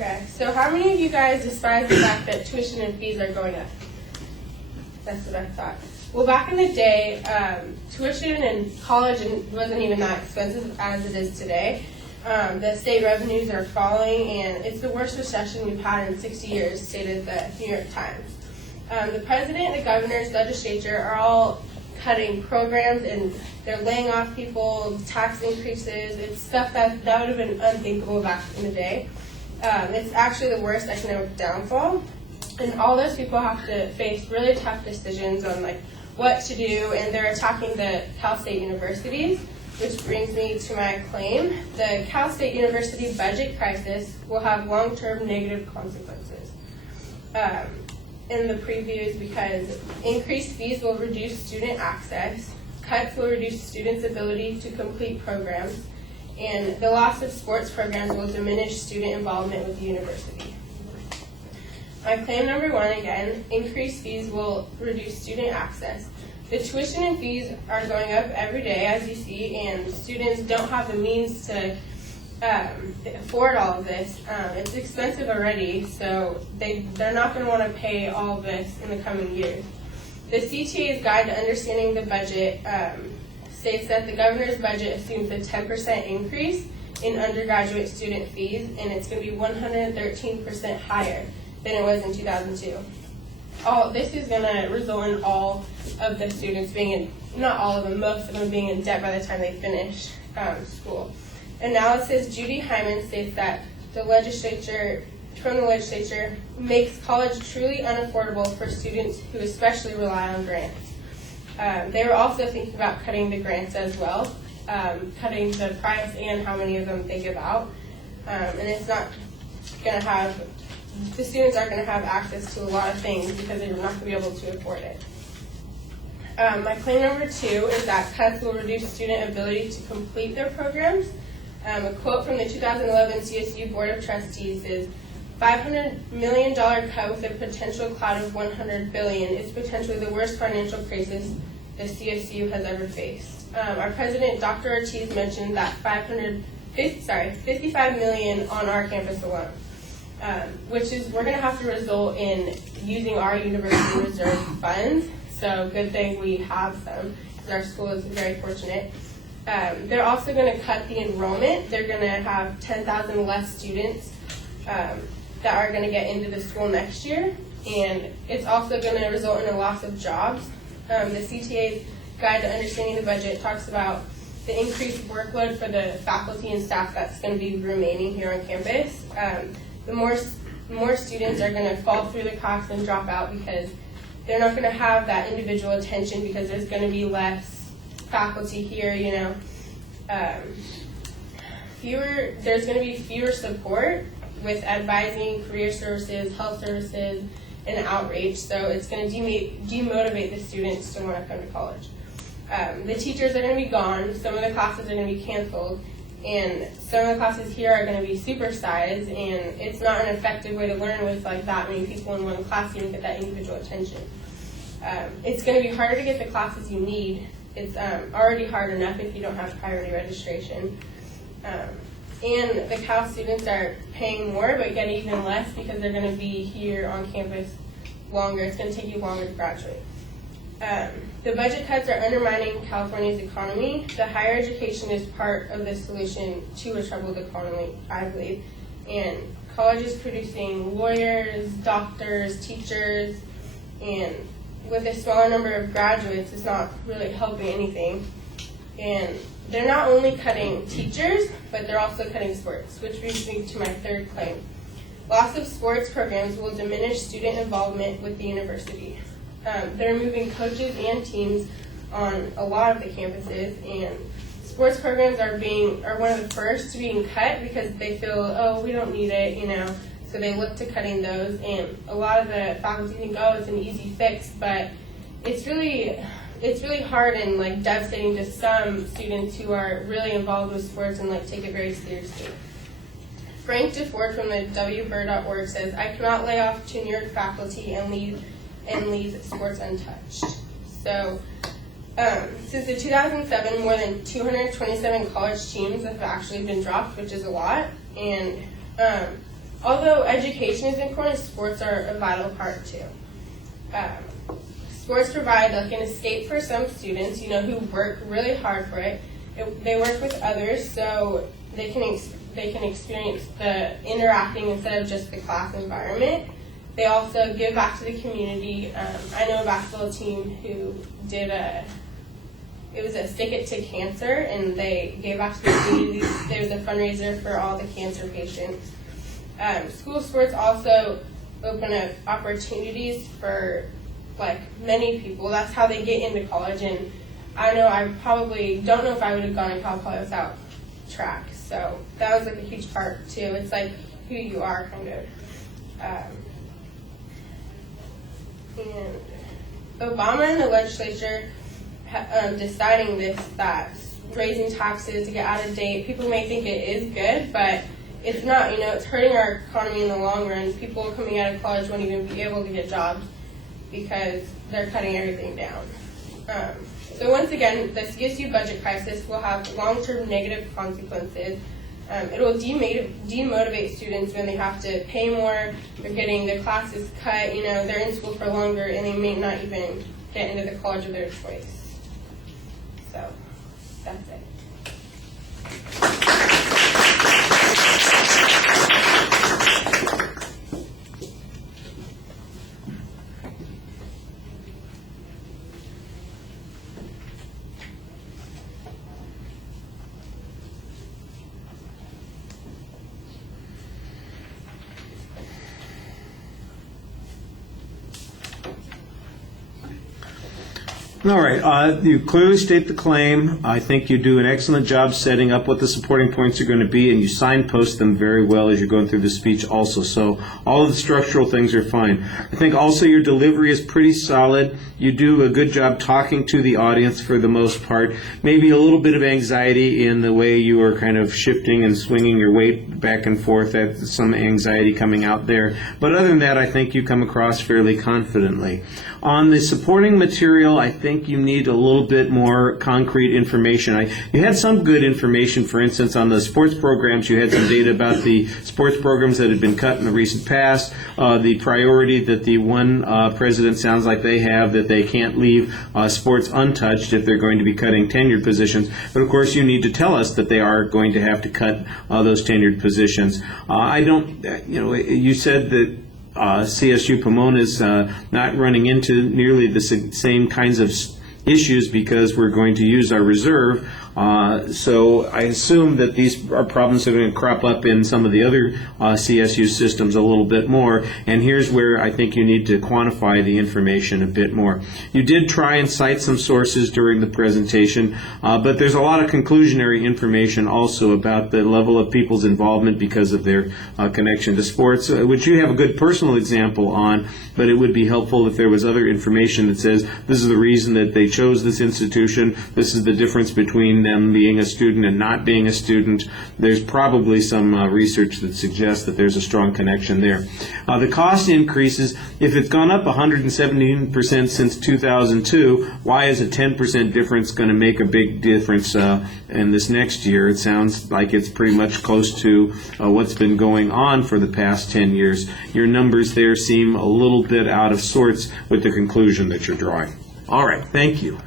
Okay, so how many of you guys despise the fact that tuition and fees are going up? That's what I thought. Well, back in the day, tuition in college wasn't even that expensive as it is today. The state revenues are falling, and it's the worst recession we've had in 60 years, stated the New York Times. The president, the governors, legislature are all cutting programs, and they're laying off people, tax increases. It's stuff that would have been unthinkable back in the day. It's actually the worst economic downfall, and all those people have to face really tough decisions on like what to do, and they're attacking the Cal State universities, which brings me to my claim. The Cal State University budget crisis will have long-term negative consequences. In the previews, because increased fees will reduce student access, cuts will reduce students' ability to complete programs, and the loss of sports programs will diminish student involvement with the university. My claim number one, again, increased fees will reduce student access. The tuition and fees are going up every day, as you see, and students don't have the means to afford all of this. It's expensive already, so they're not going to want to pay all of this in the coming years. The CTA's Guide to Understanding the Budget states that the governor's budget assumes a 10% increase in undergraduate student fees, and it's going to be 113% higher than it was in 2002. This is going to result in all of the students being in, not all of them, most of them being in debt by the time they finish school. Analysis Judy Hyman states that the legislature makes college truly unaffordable for students who especially rely on grants. They were also thinking about cutting the grants as well, cutting the price and how many of them they give out. And it's not going to have, the students aren't going to have access to a lot of things because they're not going to be able to afford it. My claim number two is that cuts will reduce student ability to complete their programs. A quote from the 2011 CSU Board of Trustees is, $500 million cut with a potential cloud of $100 billion is potentially the worst financial crisis the CSU has ever faced. Our president, Dr. Ortiz, mentioned that $55 million on our campus alone, which is, we're going to have to result in using our university reserve funds. So good thing we have some, because our school is very fortunate. They're also going to cut the enrollment. They're going to have 10,000 less students that are going to get into the school next year, and it's also going to result in a loss of jobs. The CTA's Guide to Understanding the Budget talks about the increased workload for the faculty and staff that's going to be remaining here on campus. The more students are going to fall through the cracks and drop out because they're not going to have that individual attention because there's going to be less faculty here, you know. There's going to be fewer support with advising, career services, health services, and outreach, so it's going to demotivate the students to want to come to college. The teachers are going to be gone, some of the classes are going to be canceled, and some of the classes here are going to be supersized, and it's not an effective way to learn with like that many people in one class. You don't get that individual attention. It's going to be harder to get the classes you need. It's already hard enough if you don't have priority registration. And the Cal students are paying more but getting even less because they're going to be here on campus longer. It's going to take you longer to graduate. The budget cuts are undermining California's economy. The higher education is part of the solution to a troubled economy, I believe. And college is producing lawyers, doctors, teachers, and with a smaller number of graduates, it's not really helping anything. And they're not only cutting teachers, but they're also cutting sports, which brings me to my third claim. Loss of sports programs will diminish student involvement with the university. They're moving coaches and teams on a lot of the campuses, and sports programs are one of the first to being cut because they feel, oh, we don't need it, you know. So they look to cutting those, and a lot of the faculty think, oh, it's an easy fix, but it's really hard and like devastating to some students who are really involved with sports and like take it very seriously. Frank DeFord from the WBUR.org says, I cannot lay off tenured faculty and leave sports untouched. So since the 2007, more than 227 college teams have actually been dropped, which is a lot, and Although education is important, sports are a vital part too. Sports provide like an escape for some students, who work really hard for it. They work with others, so they can experience the interacting instead of just the class environment. They also give back to the community. I know a basketball team who did it was a Stick It to Cancer, and they gave back to the community. There was a fundraiser for all the cancer patients. School sports also open up opportunities for many people. That's how they get into college, and I know I probably don't know if I would have gone to college probably without track. So that was a huge part too. It's who you are kind of. And Obama and the legislature deciding that raising taxes to get out of date, people may think it is good, but it's not. It's hurting our economy in the long run. People coming out of college won't even be able to get jobs because they're cutting everything down. So once again, the CSU budget crisis will have long-term negative consequences. It will demotivate students when they have to pay more, they're getting their classes cut, they're in school for longer, and they may not even get into the college of their choice. So, that's it. All right. You clearly state the claim. I think you do an excellent job setting up what the supporting points are going to be, and you signpost them very well as you're going through the speech also. So all of the structural things are fine. I think also your delivery is pretty solid. You do a good job talking to the audience for the most part. Maybe a little bit of anxiety in the way you are kind of shifting and swinging your weight back and forth. That's some anxiety coming out there. But other than that, I think you come across fairly confidently. On the supporting material, I think you need a little bit more concrete information. You had some good information, for instance, on the sports programs. You had some data about the sports programs that had been cut in the recent past, the priority that the one president sounds like they have, that they can't leave sports untouched if they're going to be cutting tenured positions. But of course, you need to tell us that they are going to have to cut those tenured positions. You said that CSU Pomona is not running into nearly the same kinds of issues because we're going to use our reserve. So I assume that these are problems that are going to crop up in some of the other CSU systems a little bit more, and here's where I think you need to quantify the information a bit more. You did try and cite some sources during the presentation, but there's a lot of conclusionary information also about the level of people's involvement because of their connection to sports, which you have a good personal example on, but it would be helpful if there was other information that says this is the reason that they chose this institution, this is the difference between them being a student and not being a student. There's probably some research that suggests that there's a strong connection there. The cost increases, if it's gone up 117% since 2002, why is a 10% difference going to make a big difference in this next year? It sounds like it's pretty much close to what's been going on for the past 10 years. Your numbers there seem a little bit out of sorts with the conclusion that you're drawing. All right, thank you.